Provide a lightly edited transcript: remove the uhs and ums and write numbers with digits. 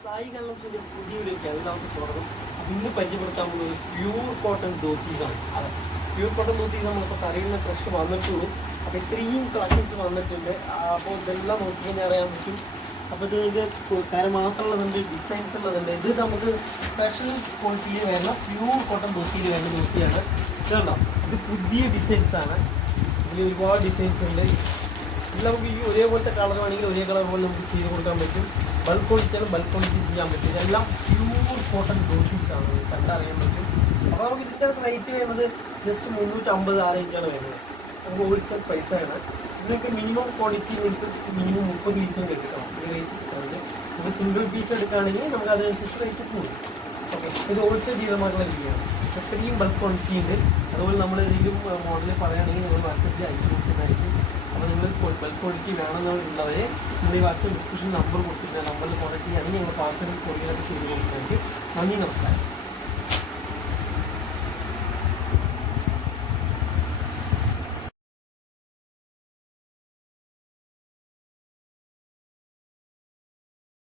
സായി കൺവെൻഷൻ്റെ പുതിയ വീഡിയോയ്ക്ക് എല്ലാവർക്കും സ്വാഗതം. ഇന്ന് പരിചയപ്പെടുത്താൻ പോകുന്നത് പ്യൂർ കോട്ടൺ ധോത്തീസാണ്. അതെ, പ്യൂർ കോട്ടൺ ധോത്തീസ് നമ്മളിപ്പോൾ തറയുന്ന ഫ്രഷ് വന്നിട്ടുള്ളൂ. അപ്പോൾ ഇത്രയും കളക്ഷൻസ് വന്നിട്ടുണ്ട്. അപ്പോൾ ഇതെല്ലാം നോക്കിക്കഴിഞ്ഞാൽ അറിയാൻ പറ്റും. അപ്പോൾ ഇതിൻ്റെ കാര്യം മാത്രമുള്ളതുണ്ട്, ഡിസൈൻസ് ഉള്ളതുണ്ട്. ഇത് നമുക്ക് സ്പെഷ്യൽ ക്വാളിറ്റിയിൽ വരുന്ന പ്യൂർ കോട്ടൺ ധോത്തിയിൽ വരുന്ന ധോത്തിയാണ്. ഇതുണ്ടോ, ഇത് പുതിയ ഡിസൈൻസാണ്. ഇതിൽ ഒരുപാട് ഡിസൈൻസ് ഉണ്ട്. ഇതിൽ നമുക്ക് ഈ ഒരേപോലത്തെ കളർ വേണമെങ്കിൽ ഒരേ കളർ പോലെ നമുക്ക് ചെയ്ത് കൊടുക്കാൻ പറ്റും. ബൾക്ക് ക്വാളിറ്റിയാണ്, ബൾക്ക് ക്വാളിറ്റി ചെയ്യാൻ പറ്റും. ഇതെല്ലാം പ്യൂർ കോട്ടൺ ധോത്തീസാണ്, നമുക്ക് കണ്ടറിയാൻ പറ്റും. അപ്പോൾ നമുക്ക് ഇതിൻ്റെ റേറ്റ് വരുന്നത് ജസ്റ്റ് 350 ആ റേഞ്ചാണ് വരുന്നത്. നമുക്ക് ഹോൾസെയിൽ പ്രൈസാണ്. ഇത് നിങ്ങൾക്ക് മിനിമം ക്വാളിറ്റി നിങ്ങൾക്ക് മിനിമം 30 പീസ് എടുക്കണം ഈ റേറ്റ് കിട്ടുന്നത്. ഇപ്പോൾ സിംഗിൾ പീസ് എടുക്കുകയാണെങ്കിൽ നമുക്ക് അതിനനുസരിച്ച് റേറ്റ് കൂടും. ഓക്കെ, ഇത് ഹോൾസെയിൽ ചെയ്തമായിട്ടുള്ള രീതിയാണ്. ഇത്രയും ബൾക്ക് ക്വാണ്ടിറ്റി ഉണ്ട്. അതുപോലെ നമ്മൾ ഇതിലും മോഡൽ പറയുകയാണെങ്കിൽ നമ്മൾ വാട്സപ്പിൽ അയച്ചു കൊടുക്കുന്നതായിരിക്കും. അപ്പോൾ നിങ്ങൾ ബൾക്ക് ക്വാളിറ്റി വേണമെന്നുള്ളവരെ നമ്മൾ ഈ വാട്സപ്പ് ഡിസ്ക്രിപ്ഷൻ നമ്പർ കൊടുത്തിട്ടുണ്ട്. നമ്പറിൽ കോൺടാക്ട് ചെയ്യുകയാണെങ്കിൽ ഞങ്ങൾ പാർസൽ കൊറിയറൊക്കെ ചെയ്ത് കൊടുക്കുന്നതായിരിക്കും. നന്ദി, നമസ്കാരം.